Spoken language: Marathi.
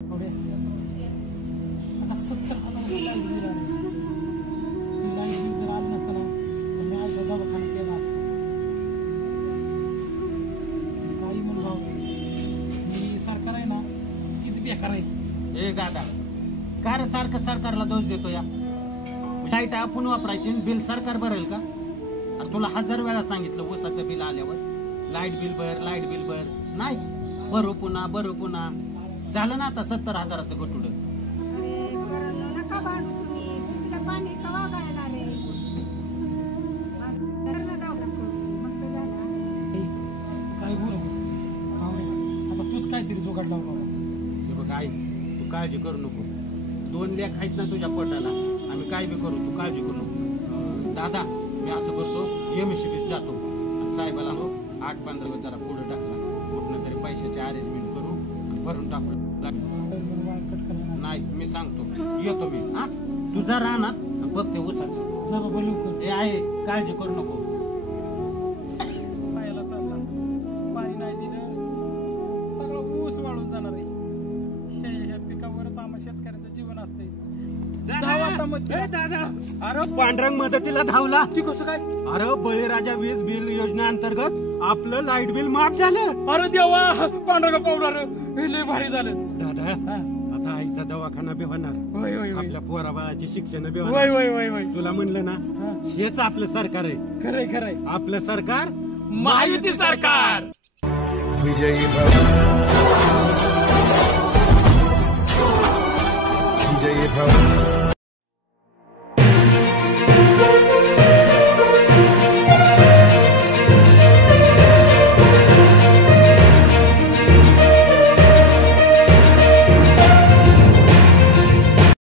आता 70,000 लाईट बिल आलं. लाईट बिल जर आलं नसतं ना तर मी आज दवाखाना केला असता. काही म्हणून भाऊ मी सरकार आहे ना किती बेकार आहे. ए दादा कार सारखं सरकारला दोष देतो या. लाईट आपण वापरायची बिल सरकार भरेल का? अरे तुला 1000 वेळा सांगितलं ऊसाचं बिल आल्यावर लाईट बिल भर नाही भरू पुन्हा झालं ना आता 70,000चं गटुडं. काय बोल आता तूच काहीतरी जोगाड लावला. हे बघ आई तू काळजी करू नको. 2 लेख आहेत ना तुझ्या पोटाला. आम्ही काय बी करू तू काळजी करू नको. दादा मी असं करतो MSCBीत जातो आणि साहेबाला 8-15 जरा पुढे टाकला कुठनं तरी पैशाची अरेंजमेंट करू भरून टाकू. नाही मी सांगतो येतो मी. हा तुझा राहणार बघते ऊसाचं. हे आहे काळजी करू नको. पायाला चालला पाणी नाही दिलं सगळं ऊस वाळून जाणार आहे. ह्या पिकावरच आम्हा शेतकऱ्यांचं जीवन असतंय. दादा अरे पांढरंग मदतीला धावला. ती कसं काय? अरे बळीराजा वीज बिल योजनेअंतर्गत आपलं लाईट बिल माफ झालं. अरे देवा पांढरंग पावडर हे लय भारी झालं. दादा आता आईचा दवाखाना बी होणार. आपल्या पोराबाळाची शिक्षण बी होणार. तुला म्हणलं ना हेच आपलं सरकार आहे. खरंय आपलं सरकार महायुती सरकार. विजयी भव.